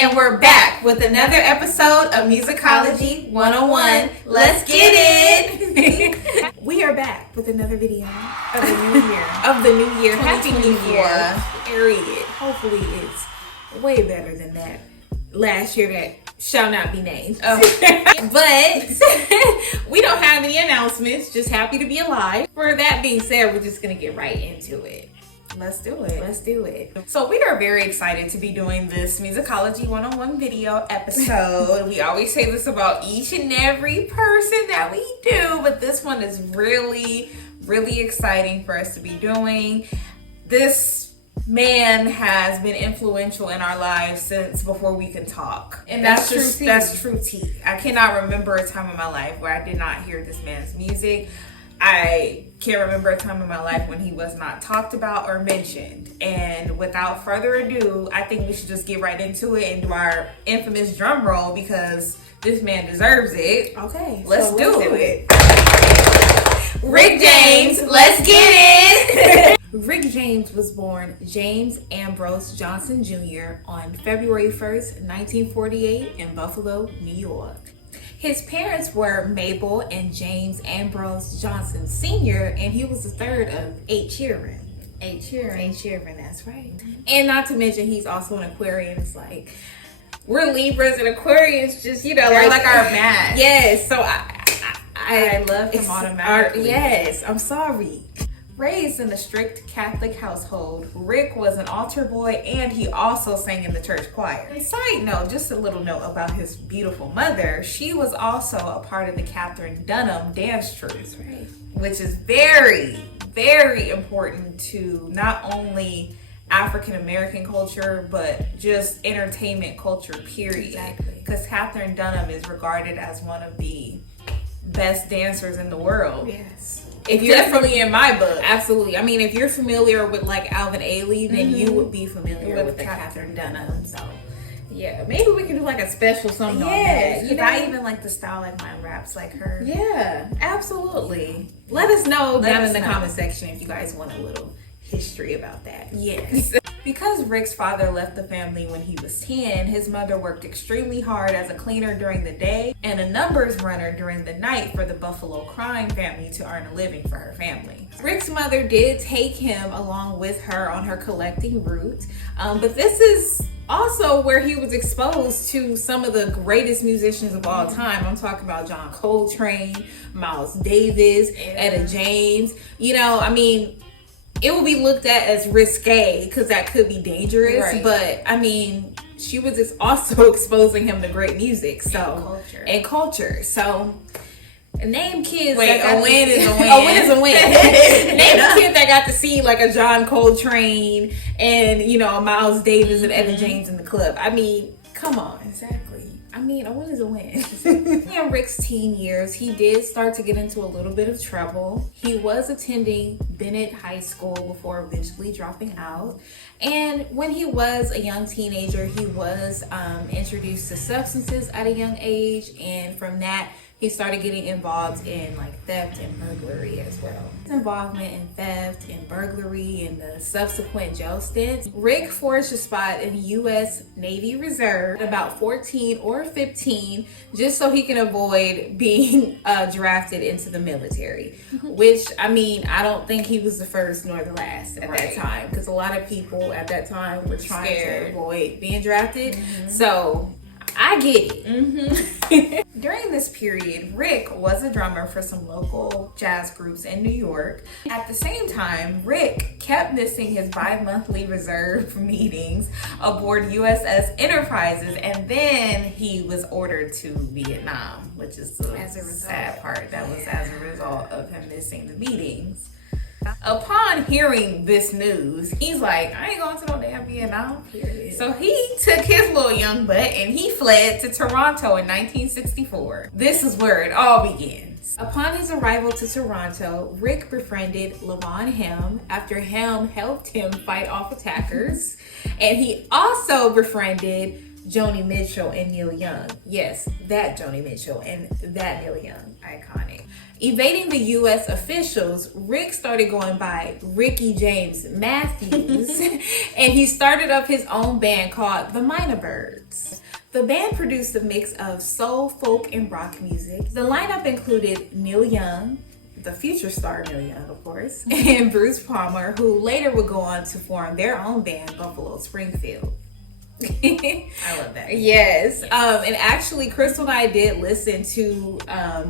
And we're back with another episode of Musicology 101. Let's get it! We are back with another video of the new year. Happy New Year. Period. Hopefully it's way better than that last year that shall not be named. Oh. But we don't have any announcements. Just happy to be alive. For that being said, we're just going to get right into it. Let's do it. So we are very excited to be doing this Musicology 101 video episode. We always say this about each and every person that we do, but this one is really, really exciting for us to be doing. This man has been influential in our lives since before we can talk. And that's true tea. I cannot remember a time in my life where I did not hear this man's music. I can't remember a time in my life when he was not talked about or mentioned. And without further ado, I think we should just get right into it and do our infamous drum roll because this man deserves it. Okay, let's do it. Rick James, let's get it. Rick James was born James Ambrose Johnson Jr. on February 1st, 1948 in Buffalo, New York. His parents were Mabel and James Ambrose Johnson Sr., and he was the third of 8 children. Eight children, that's right. And not to mention, he's also an Aquarian. It's like, we're Libras and Aquarians, just, they're like our match. Yes, so I love him automatically. Yes, I'm sorry. Raised in a strict Catholic household, Rick was an altar boy and he also sang in the church choir. Side note, just a little note about his beautiful mother. She was also a part of the Catherine Dunham dance troupe, right, which is very, very important to not only African American culture, but just entertainment culture, period. Exactly. Because Catherine Dunham is regarded as one of the best dancers in the world. Yes. If you're definitely in my book. Absolutely. I mean, if you're familiar with like Alvin Ailey, then you would be familiar with the Catherine Dunham. So yeah, maybe we can do like a special something on that. I even like the style like my raps like her. Yeah, absolutely. Let us know down in the comment section if you guys want a little history about that. Yes. Because Rick's father left the family when he was 10, his mother worked extremely hard as a cleaner during the day and a numbers runner during the night for the Buffalo crime family to earn a living for her family. Rick's mother did take him along with her on her collecting route, but this is also where he was exposed to some of the greatest musicians of all time. I'm talking about John Coltrane, Miles Davis, Etta James. It will be looked at as risque because that could be dangerous, right. But I mean, she was just also exposing him to great music, and culture. So, name kids. Wait, a win is a win. A win is a win. Name kids that got to see like a John Coltrane and a Miles Davis and Etta James in the club. I mean, come on. Exactly. I mean, a win is a win. In Rick's teen years, he did start to get into a little bit of trouble. He was attending Bennett High School before eventually dropping out. And when he was a young teenager, he was introduced to substances at a young age. And from that, he started getting involved in like theft and burglary as well. His involvement in theft and burglary and the subsequent jail stints, Rick forged a spot in U.S. Navy Reserve at about 14 or 15 just so he can avoid being drafted into the military. Which, I mean, I don't think he was the first nor the last at that time because a lot of people at that time were trying to avoid being drafted. So I get it. During this period, Rick was a drummer for some local jazz groups in New York. At the same time, Rick kept missing his bi-monthly reserve meetings aboard USS Enterprises, and then he was ordered to Vietnam, which is the sad part. That was as a result of him missing the meetings. Upon hearing this news, he's like, I ain't going to no damn Vietnam. Period. So he took his little young butt and he fled to Toronto in 1964. This is where it all begins. Upon his arrival to Toronto, Rick befriended Levon Helm after Helm helped him fight off attackers. And he also befriended Joni Mitchell and Neil Young. Yes, that Joni Mitchell and that Neil Young. Iconic. Evading the U.S. officials, Rick started going by Ricky James Matthews, And he started up his own band called the Minor Birds. The band produced a mix of soul, folk, and rock music. The lineup included Neil Young, the future star Neil Young, of course, and Bruce Palmer, who later would go on to form their own band, Buffalo Springfield. I love that. Yes. And actually, Crystal and I did listen to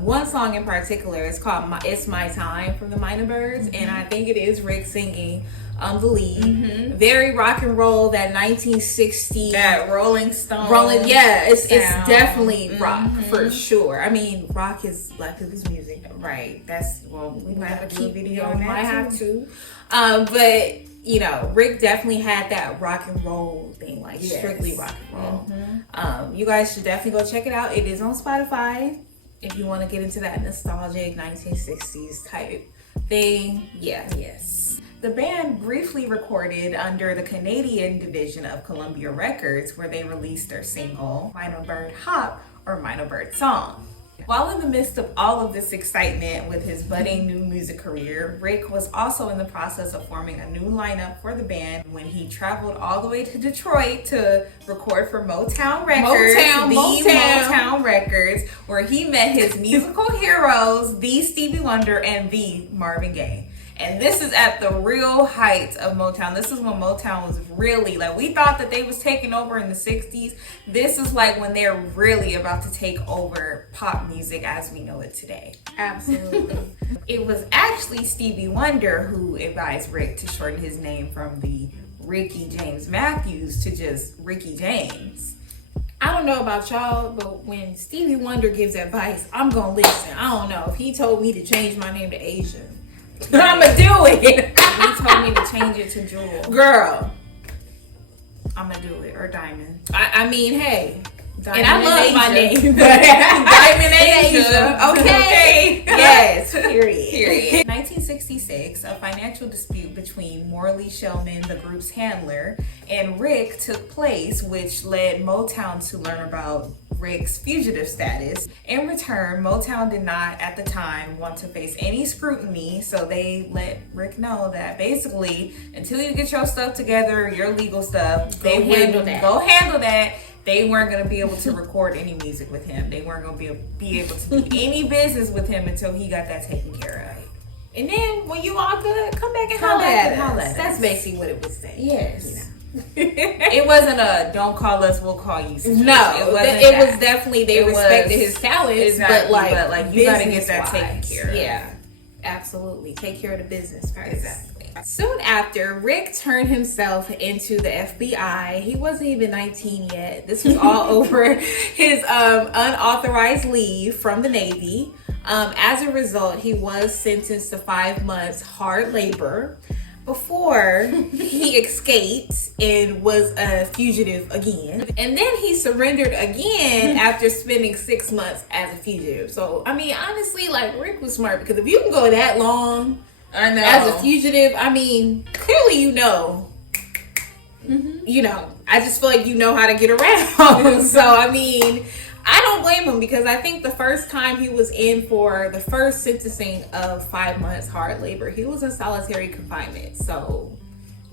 one song in particular. It's called It's My Time from the Minor Birds. Mm-hmm. And I think it is Rick singing the lead. Mm-hmm. Very rock and roll, that 1960s. That Rolling Stone. Yeah, it's definitely rock for sure. I mean, rock is Black people's music. Right. We might have to do a video on that. Might have to. But you know, Rick definitely had that rock and roll thing, like strictly rock and roll. Mm-hmm. You guys should definitely go check it out. It is on Spotify if you want to get into that nostalgic 1960s type thing. Yeah. Yes. The band briefly recorded under the Canadian division of Columbia Records, where they released their single, Minor Bird Hop, or Minor Bird Song. While in the midst of all of this excitement with his budding new music career, Rick was also in the process of forming a new lineup for the band when he traveled all the way to Detroit to record for Motown Records, Motown Records, where he met his musical heroes, the Stevie Wonder and the Marvin Gaye. And this is at the real height of Motown. This is when Motown was really, like, we thought that they was taking over in the 60s. This is like when they're really about to take over pop music as we know it today. Absolutely. It was actually Stevie Wonder who advised Rick to shorten his name from the Ricky James Matthews to just Ricky James. I don't know about y'all, but when Stevie Wonder gives advice, I'm gonna listen. I don't know. If he told me to change my name to Asia, I'ma do it. He told me to change it to Jewel. Girl, I'ma do it. Or Diamond. I mean, hey. Diamond and I love my name. Diamond Asia. Okay. Yes. Period. 1966, a financial dispute between Morley Shellman, the group's handler, and Rick took place, which led Motown to learn about Rick's fugitive status. In return, Motown did not, at the time, want to face any scrutiny, so they let Rick know that basically, until you get your stuff together, your legal stuff, go handle that. They weren't going to be able to record any music with him. They weren't going to be able to do any business with him until he got that taken care of. And then, when you all good, come back and holler at us. That's basically what it was saying. Yes. You know. It wasn't a don't call us, we'll call you situation. No, it was definitely they respected his talents, exactly, but like you gotta get that taken care of. Yeah, absolutely. Take care of the business first. Exactly. Soon after, Rick turned himself into the FBI. He wasn't even 19 yet. This was all over his unauthorized leave from the Navy. As a result, he was sentenced to 5 months hard labor before he escaped and was a fugitive again. And then he surrendered again after spending 6 months as a fugitive. So, I mean, honestly, like, Rick was smart, because if you can go that long as a fugitive, I mean, clearly you know. You know, I just feel like you know how to get around. So, I mean, I don't blame him, because I think the first time he was in for the first sentencing of 5 months hard labor, he was in solitary confinement. So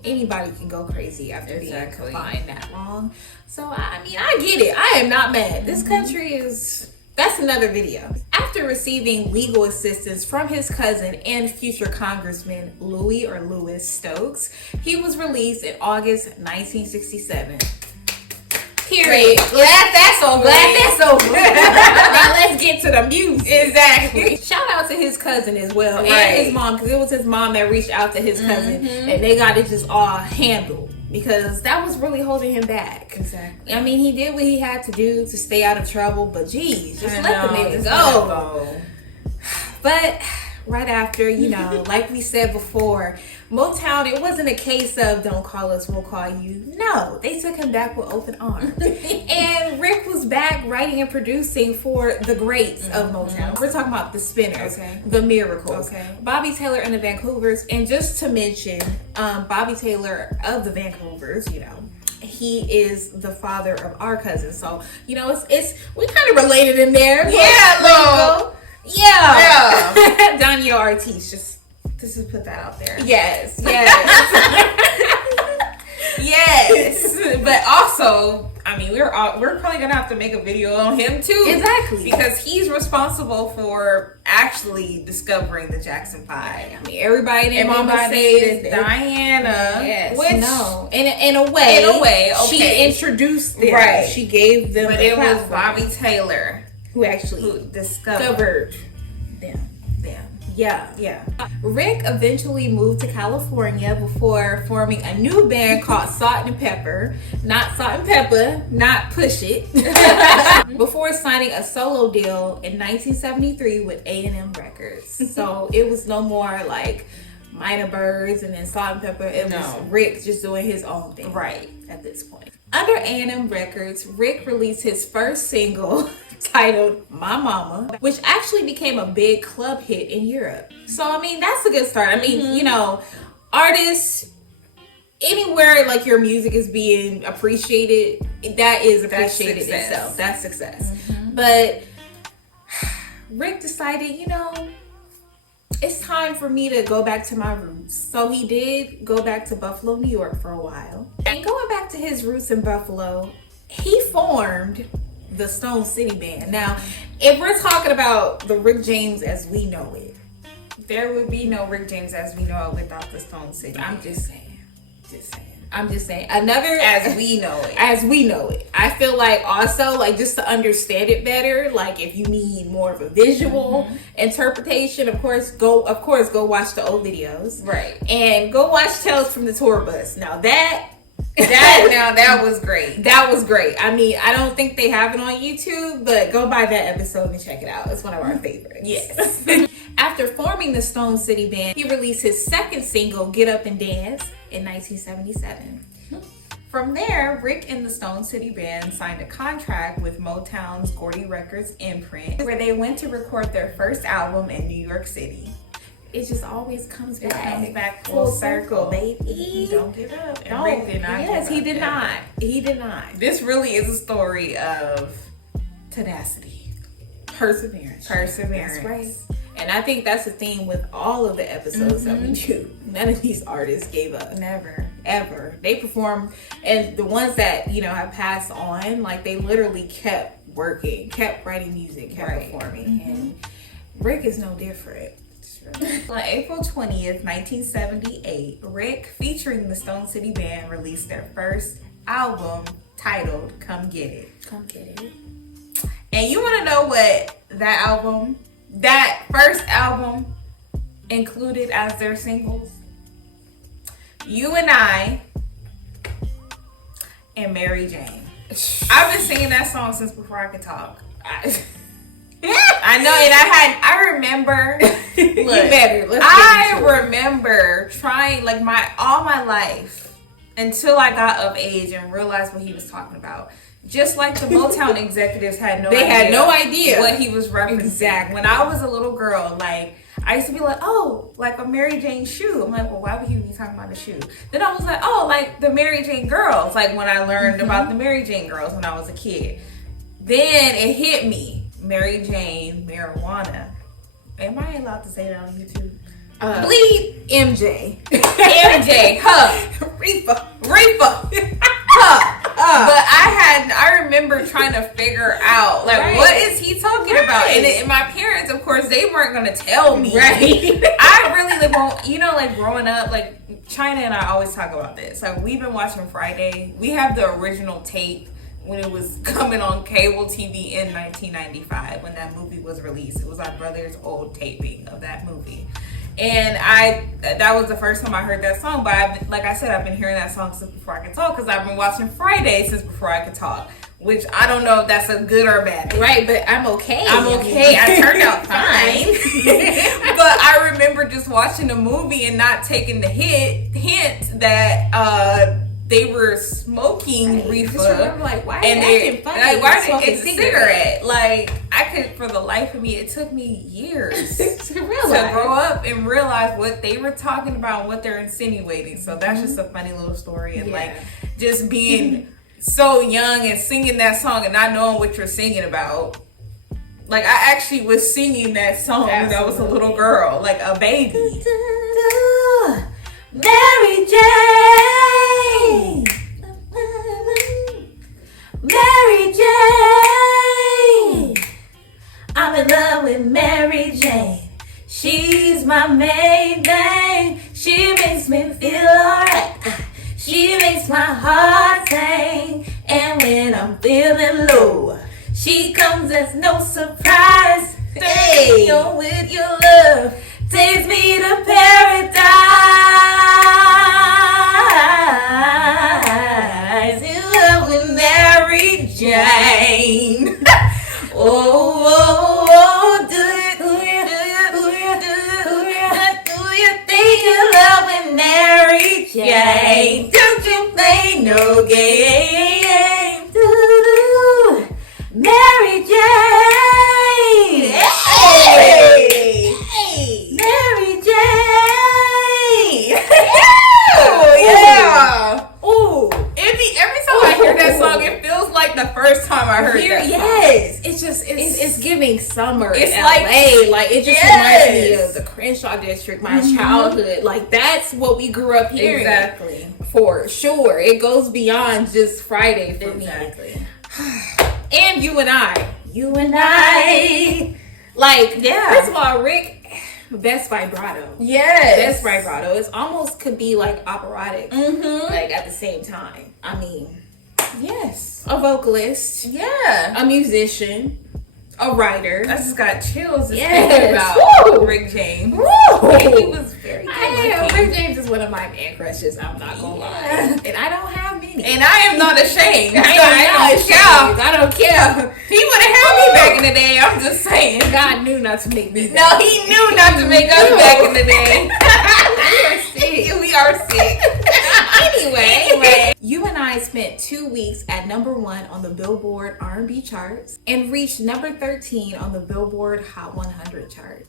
anybody can go crazy after being confined that long. So, I mean, I get it. I am not mad. This country is... That's another video. After receiving legal assistance from his cousin and future Congressman Louis Stokes, he was released in August 1967. Period. Glad that's over. Now let's get to the music. Exactly. Shout out to his cousin as well, and his mom, because it was his mom that reached out to his cousin, and they got it just all handled, because that was really holding him back. Exactly. I mean, he did what he had to do to stay out of trouble, but geez, just let the man go. But right after, you know, like we said before, Motown, it wasn't a case of don't call us, we'll call you. No, they took him back with open arms. And Rick was back writing and producing for the greats of Motown. We're talking about the Spinners, the Miracles, Bobby Taylor and the Vancouvers. And just to mention, Bobby Taylor of the Vancouvers, you know, he is the father of our cousin. So, you know, it's we kind of related in there. Yeah. Danielle Artis, just put that out there. Yes. But also, I mean, we're probably gonna have to make a video on him too. Exactly. Because he's responsible for actually discovering the Jackson 5. I mean, everybody mama is said Diana. Yes. Which, no. In a way, okay. She introduced them. Right. She gave them But the it was platform. Bobby Taylor who actually discovered them. Yeah. Rick eventually moved to California before forming a new band called Salt and Pepper. Not Salt and Pepper, not Push It. Before signing a solo deal in 1973 with A&M Records. So it was no more like Minor Birds and then Salt and Pepper. It was Rick just doing his own thing. Right. At this point. Under A&M Records, Rick released his first single titled My Mama, which actually became a big club hit in Europe. So, I mean, that's a good start. I mean, you know, artists, anywhere like your music is being appreciated, that is appreciated itself. That's success. But Rick decided, you know, it's time for me to go back to my roots. So he did go back to Buffalo, New York for a while. And going back to his roots in Buffalo, he formed the Stone City Band. Now, if we're talking about the Rick James as we know it, there would be no Rick James as we know it without the Stone City. I'm just saying. Another as we know it. I feel like also like just to understand it better, like if you need more of a visual interpretation, of course go watch the old videos. Right. And go watch Tales from the Tour Bus. Now that was great. That was great. I mean, I don't think they have it on YouTube, but go buy that episode and check it out. It's one of our favorites. Yes. After forming the Stone City Band, he released his second single, Get Up and Dance, in 1977. From there, Rick and the Stone City Band signed a contract with Motown's Gordy Records imprint, where they went to record their first album in New York City. It just always comes back. It comes back full circle, baby. Don't give up. And Rick did not. Yes, he did not. He did not. This really is a story of tenacity, perseverance. That's right. And I think that's the theme with all of the episodes that we do. None of these artists gave up. Never. Ever. They performed, and the ones that, you know, have passed on, like they literally kept working, kept writing music, kept performing. And Rick is no different. On April 20th, 1978, Rick, featuring the Stone City Band, released their first album titled Come Get It. Come Get It. And you want to know what that first album included as their singles? You and I and Mary Jane. I've been singing that song since before I could talk. I know, and I remember. Look, you better. I remember trying like all my life until I got of age and realized what he was talking about. Just like the Motown executives had no idea what he was referencing. Exactly. When I was a little girl, like I used to be like, oh, like a Mary Jane shoe. I'm like, well, why would he be talking about a shoe? Then I was like, oh, like the Mary Jane girls. Like when I learned about the Mary Jane girls when I was a kid. Then it hit me. Mary Jane, marijuana. Am I allowed to say that on YouTube? Bleed MJ. MJ, huh? Reefer. Huh. But I remember trying to figure out, like, what is he talking about? And my parents, of course, they weren't going to tell me. Right. I really, like, you know, like, growing up, like, China and I always talk about this. Like, we've been watching Friday. We have the original tape when it was coming on cable TV in 1995 when that movie was released. It was our brother's old taping of that movie. And that was the first time I heard that song. But like I said, I've been hearing that song since before I could talk because I've been watching Friday since before I could talk. Which I don't know if that's a good or bad thing. Right, but I'm okay. I turned out fine. But I remember just watching the movie and not taking the hint that they were smoking reefer. Remember, like, why and they smoking a cigarette? Like, I could, for the life of me, it took me years to grow up and realize what they were talking about and what they're insinuating. So that's just a funny little story. And like, just being so young and singing that song and not knowing what you're singing about. Like, I actually was singing that song when I was a little girl, like a baby. Mary Jane. She comes as no surprise. Hey, you're with your love. Takes me to paradise. In love with Mary Jane. Oh, do you think you love with Mary Jane? Don't you play no game? Mary Jane. Hey. Mary Jane. Oh, yeah. Ooh. Every time I hear that song, it feels like the first time I heard that song. Yes. It's giving summer It's in like- LA. Like, it just reminds me Yes. of the Crenshaw district, my childhood. Like, that's what we grew up hearing. Exactly. For sure. It goes beyond just Friday for me. And you and I. Like, Yeah. first of all, Rick, best vibrato. Yes. Best vibrato. It's almost could be like operatic. Mm-hmm. Like, at the same time. I mean, Yes. a vocalist, Yeah. a musician, a writer. I just got chills just Yes. thinking about Woo. Rick James. Woo! He was very good looking. Rick James is one of my man crushes. I'm not gonna lie, and I don't have many. And I am not ashamed. I don't care. He would have had me back in the day. I'm just saying. God knew not to make me. No, he knew not to make us back in the day. We are sick. Anyway, You and I spent 2 weeks at #1 on the Billboard R&B charts and reached number 13 on the Billboard Hot 100 chart.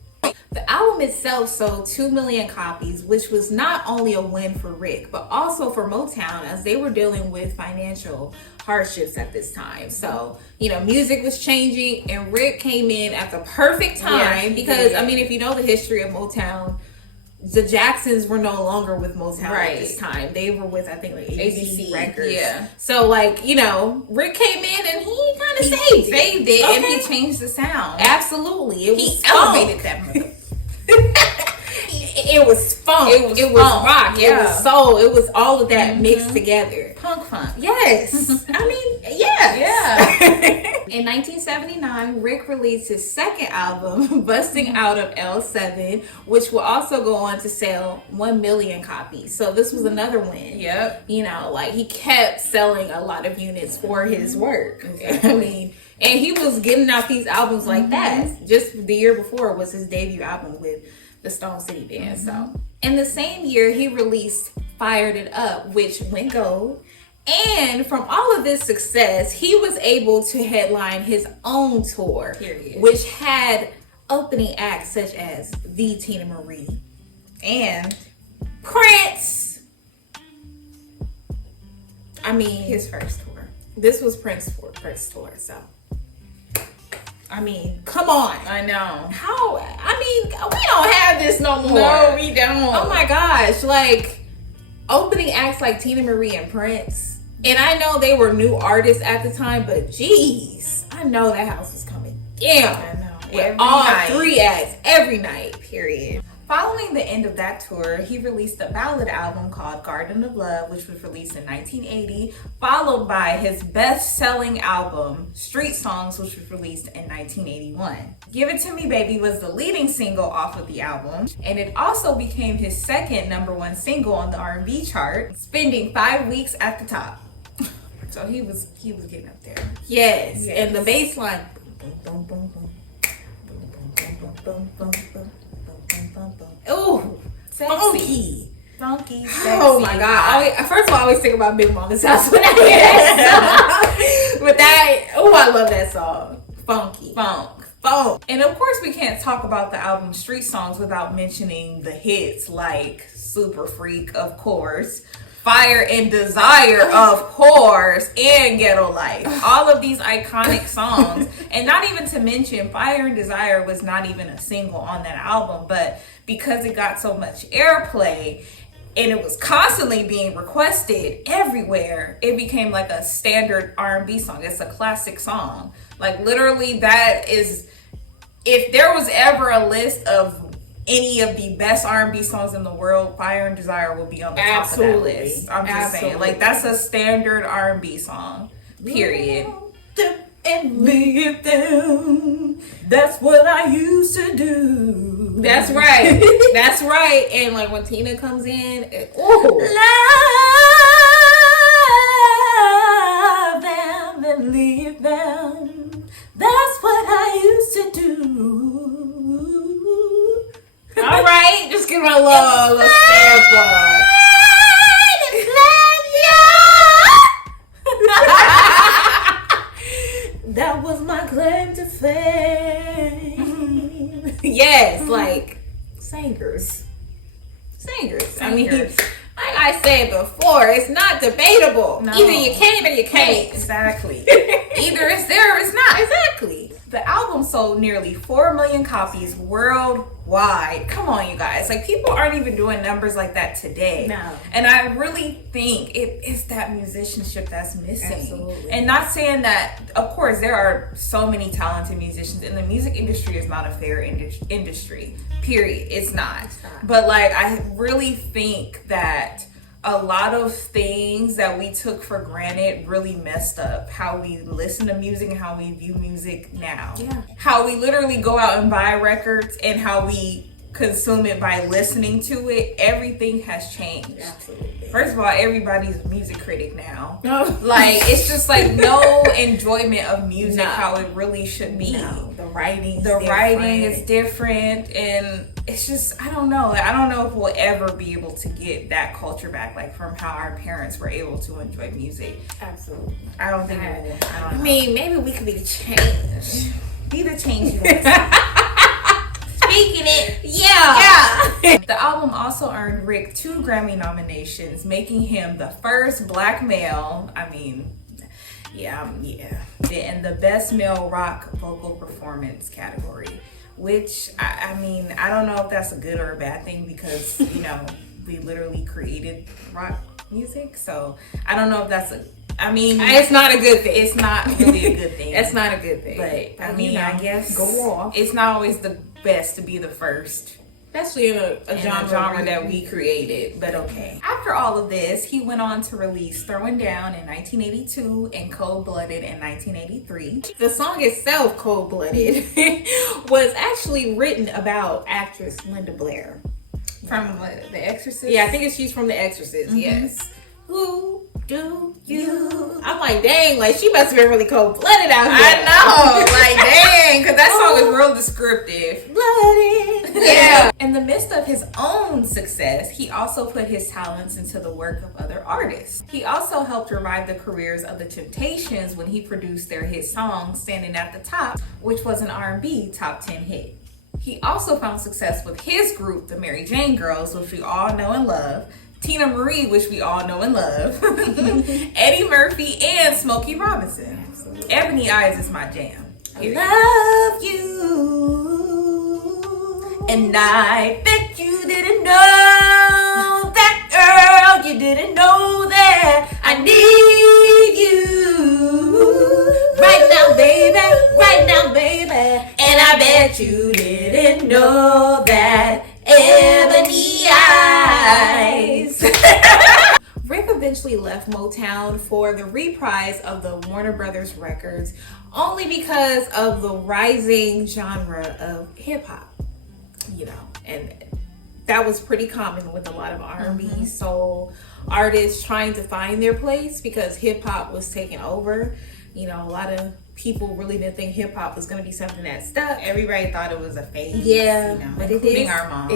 The album itself sold 2 million copies, which was not only a win for Rick, but also for Motown, as they were dealing with financial hardships at this time. So, music was changing, and Rick came in at the perfect time because, I mean, if you know the history of Motown, the Jacksons were no longer with Motown at this time. They were with, I think, like ABC Records. Yeah. So, like, Rick came in and he kind of saved it. and he changed the sound. Absolutely. It was He funk. elevated that mother. It was funk. It was funk. rock. It Yeah. was soul. It was all of that mixed together. Punk funk. Yes. I mean, yes. Yeah. In 1979, Rick released his second album, Busting Out of L7, which will also go on to sell 1 million copies. So this was another win. Yep. Like, he kept selling a lot of units for his work. I mean, and he was getting out these albums like that. Just the year before was his debut album with the Stone City Band. So in the same year, he released Fired It Up, which went gold. And from all of this success, he was able to headline his own tour, which had opening acts such as the Tina Marie and Prince. I mean, His first tour. this was Prince's tour, so I mean, come on. I know. We don't have this no more. No, we don't. Oh my gosh, like opening acts like Tina Marie and Prince. And I know they were new artists at the time, but geez, I know that house was coming down. I know. With Every all night. 3 acts every night, period. Following the end of that tour, he released a ballad album called Garden of Love, which was released in 1980, followed by his best-selling album, Street Songs, which was released in 1981. Give It To Me Baby was the leading single off of the album, and it also became his second #1 single on the R&B chart, spending 5 weeks at the top. So he was getting up there. Yes. And the bass line. Boom, boom, boom, boom. Boom, boom, boom, boom, boom, boom, boom, boom. Ooh, Sexy. Funky, sexy. Oh my God. First of all, I always think about Big Mama's house when I hear that song. But I love that song. Funky. Funk. And of course, we can't talk about the album Street Songs without mentioning the hits like Super Freak, of course, Fire and Desire, of course, and Ghetto Life. All of these iconic songs. And not even to mention, Fire and Desire was not even a single on that album, but because it got so much airplay and it was constantly being requested everywhere, it became like a standard R&B song. It's a classic song. Like, literally, that is, if there was ever a list of any of the best R&B songs in the world, Fire and Desire will be on the top of that list. I'm just saying, like, that's a standard R&B song, period. and leave them. That's what I used to do. That's right. That's right. And like when Tina comes in, Love them and leave them. That's what I used to do. all right, just give my love a sample. That was my claim to fame. Yes, like singers. I mean, like I said before, it's not debatable. No. Either you can or you can't. Exactly. Either it's there or it's not. Exactly. The album sold nearly 4 million copies worldwide. Come on, you guys. Like, people aren't even doing numbers like that today. No. And I really think it is that musicianship that's missing. Absolutely. And not saying that, of course, there are so many talented musicians, and the music industry is not a fair industry. Period. It's not. But, like, I really think that a lot of things that we took for granted really messed up how we listen to music and how we view music now. Yeah. How we literally go out and buy records and how we consume it by listening to it. Everything has changed. Absolutely. First of all, everybody's a music critic now. No. Like, it's just like no enjoyment of music No. how it really should be. No. The writing Is different, and it's just, I don't know if we'll ever be able to get that culture back, like from how our parents were able to enjoy music. Absolutely. I don't think it will. I don't know. I mean, maybe we could be the change. Be the change you want. Speaking it, yeah. The album also earned Rick 2 Grammy nominations, making him the first black male. I mean, yeah. In the Best Male Rock Vocal Performance category, which I mean, I don't know if that's a good or a bad thing because, you know, we literally created rock music. So I don't know if that's it's not a good thing. It's not really a good thing. It's not a good thing. But I mean, I guess go off. It's not always the best to be the first. Especially in a genre that we created, but okay. After all of this, he went on to release Throwing Down in 1982 and Cold Blooded in 1983. The song itself, Cold Blooded, was actually written about actress Linda Blair. From what, The Exorcist? Yeah, I think she's from The Exorcist, yes. Who do you? I'm like, dang, like she must have been really cold-blooded out here. I know, like dang, because that song is real descriptive. Blooded. Yeah. In the midst of his own success, he also put his talents into the work of other artists. He also helped revive the careers of the Temptations when he produced their hit song, Standing at the Top, which was an R&B top 10 hit. He also found success with his group, the Mary Jane Girls, which we all know and love, Tina Marie, which we all know and love, Eddie Murphy, and Smokey Robinson. Absolutely. Ebony Eyes is my jam. I love you. And I bet you didn't know that, girl. You didn't know that I need you right now, baby. Right now, baby. And I bet you didn't know that. Ebony Eyes. Rick eventually left Motown for the reprise of the Warner Brothers records only because of the rising genre of hip hop, you know, and that was pretty common with a lot of R&B, soul artists trying to find their place because hip hop was taking over. You know, a lot of people really didn't think hip hop was going to be something that stuck. Everybody thought it was a phase. Yeah, you know, but including our mom.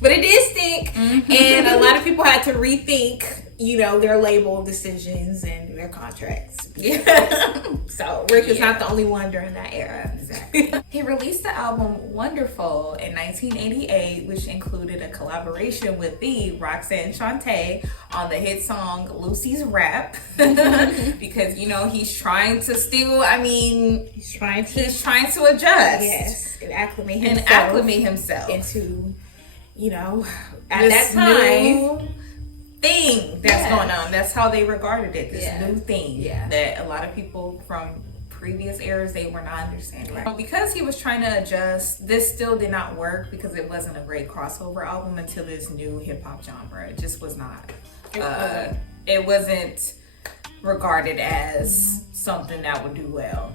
But it did stick, and a lot of people had to rethink, you know, their label decisions and their contracts. Yeah. So Rick is not the only one during that era. Exactly. He released the album Wonderful in 1988, which included a collaboration with the Roxanne Shante on the hit song Lucy's Rap. Because, you know, he's trying to still, he's trying to adjust. Yes, and acclimate himself into, you know, at that time, new thing that's going on. That's how they regarded it. This new thing that a lot of people from previous eras, they were not understanding. Right. Because he was trying to adjust, this still did not work because it wasn't a great crossover album until this new hip hop genre. It just was not. It wasn't regarded as something that would do well.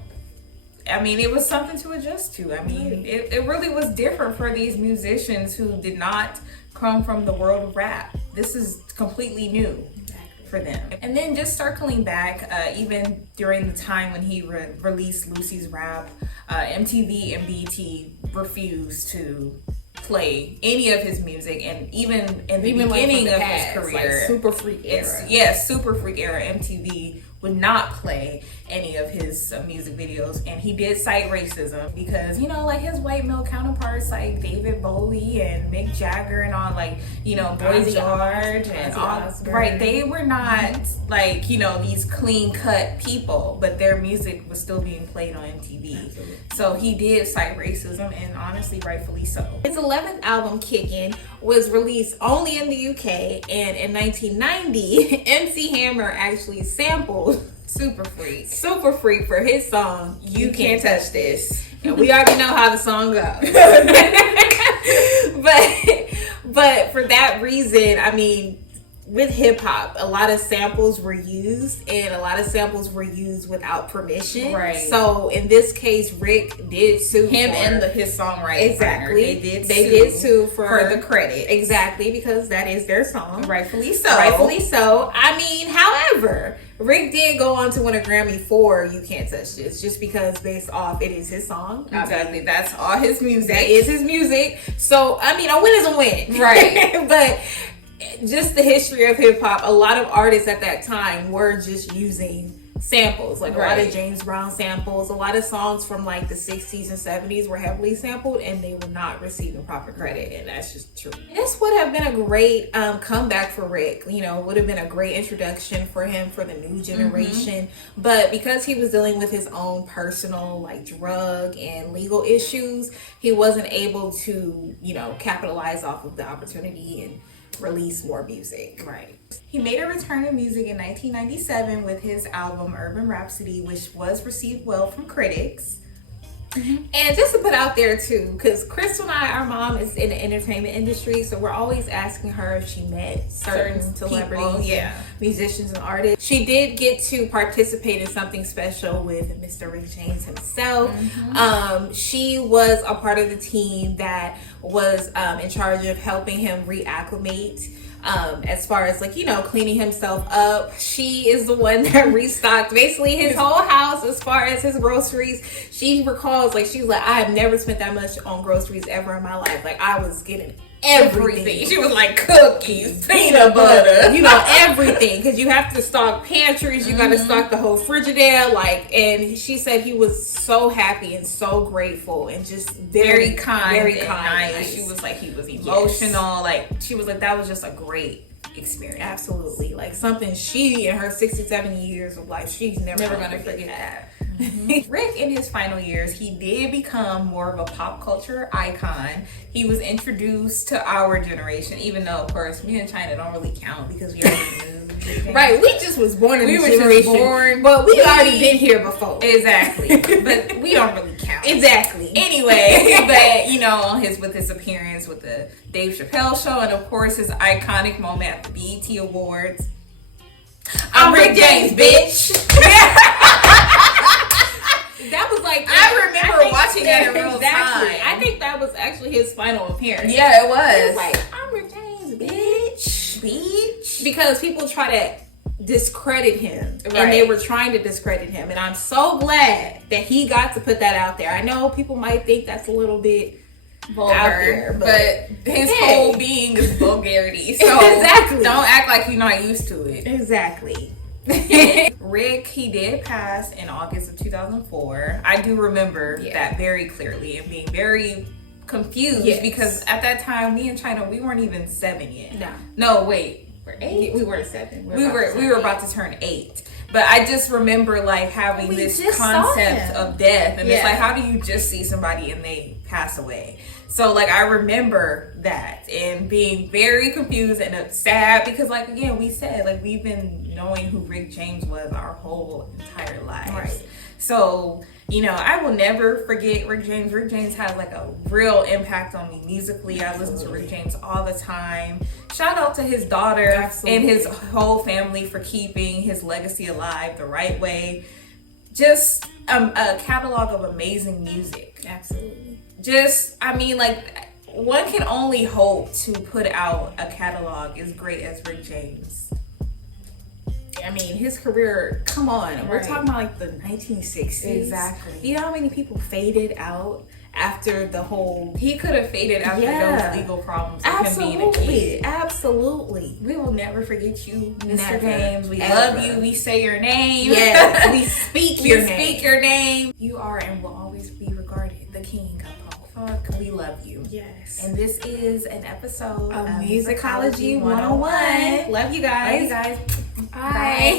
I mean, it was something to adjust to. I mean, it really was different for these musicians who did not come from the world of rap. This is completely new for them. And then just circling back, even during the time when he released Lucy's Rap, MTV and BET refused to play any of his music, and even in the beginning of his career, Super Freak era. Super Freak era, MTV would not play any of his music videos, and he did cite racism because, you know, like his white male counterparts like David Bowie and Mick Jagger and all, like, you know, Boy George and all, right, they were not like, you know, these clean cut people, but their music was still being played on MTV. Absolutely. So he did cite racism, and honestly, rightfully so. His 11th album, Kickin', was released only in the UK, and in 1990, MC Hammer actually sampled Super Freak for his song You Can't Touch This. And we already know how the song goes. but for that reason, I mean, with hip hop, a lot of samples were used, and a lot of samples were used without permission. Right. So in this case, Rick did sue him and his songwriting partner. They did sue for the credit. Exactly, because that is their song. Rightfully so. I mean, however, Rick did go on to win a Grammy for You Can't Touch This, just because based off it is his song. Exactly. I mean, that's all his music. That is his music. So, I mean, a win is a win. Right. But just the history of hip hop, a lot of artists at that time were just using samples, like a lot of James Brown samples. A lot of songs from like the 60s and 70s were heavily sampled, and they were not receiving proper credit, and that's just true. This would have been a great comeback for Rick. You know, would have been a great introduction for him for the new generation. But because he was dealing with his own personal like drug and legal issues, he wasn't able to, you know, capitalize off of the opportunity and release more music. Right. He made a return to music in 1997 with his album Urban Rhapsody, which was received well from critics. And just to put out there too, because Crystal and I, our mom is in the entertainment industry, so we're always asking her if she met certain celebrities, people, musicians and artists. She did get to participate in something special with Mr. Rick James himself. She was a part of the team that was in charge of helping him reacclimate. As far as like, you know, cleaning himself up. She is the one that restocked basically his whole house as far as his groceries. She recalls, like, she's like, I have never spent that much on groceries ever in my life. Like, I was getting everything. She was like cookies, peanut butter, you know, everything, because you have to stock pantries, you got to stock the whole Frigidaire, like. And she said he was so happy and so grateful and just very kind, nice. She was like, he was emotional, like she was like, that was just a great experience. Absolutely, like something she in her 67 years of life, she's never gonna forget that. Rick, in his final years, he did become more of a pop culture icon. He was introduced to our generation, even though, of course, me and China don't really count because we already moved. Right, we just was born in this generation, but we already been here before. Exactly, but we don't really count. Exactly. Anyway, but you know, with his appearance with the Dave Chappelle show, and of course his iconic moment at the BET Awards. I'm Rick James, bitch. That was like, I remember watching that in real time. I think that was actually his final appearance. Yeah, it was. He was like, I'm Rick James, bitch. Because people try to discredit him. Right. And they were trying to discredit him. And I'm so glad that he got to put that out there. I know people might think that's a little bit vulgar, out there, but his whole being is vulgarity. So exactly. Don't act like you're not used to it. Exactly. Rick, he did pass in August of 2004. I do remember that very clearly and being very confused because at that time, me and China, we weren't even 7 yet. No, wait, we're 8. We were 7. We were about to turn 8. But I just remember like having this concept of death, and it's like, how do you just see somebody and they pass away? So like I remember that and being very confused and sad because like again we said like we've been knowing who Rick James was our whole entire lives. Right. So, you know, I will never forget Rick James. Rick James had like a real impact on me musically. I listen to Rick James all the time. Shout out to his daughter and his whole family for keeping his legacy alive the right way. Just a catalog of amazing music. Absolutely. Just, I mean, like, one can only hope to put out a catalog as great as Rick James. I mean, his career, come on. We're Right. talking about like the 1960s. Exactly. You know how many people faded out after the whole... He could have faded after those legal problems of him being a kid. Absolutely. We will never forget you, Mr. Never. James. We Ever. love you. We say your name. Yes, we speak your name. We speak your name. You are and will always be regarded the king of pop funk. We love you. Yes. And this is an episode of of Musicology 101. Love you guys. Love you guys. Bye.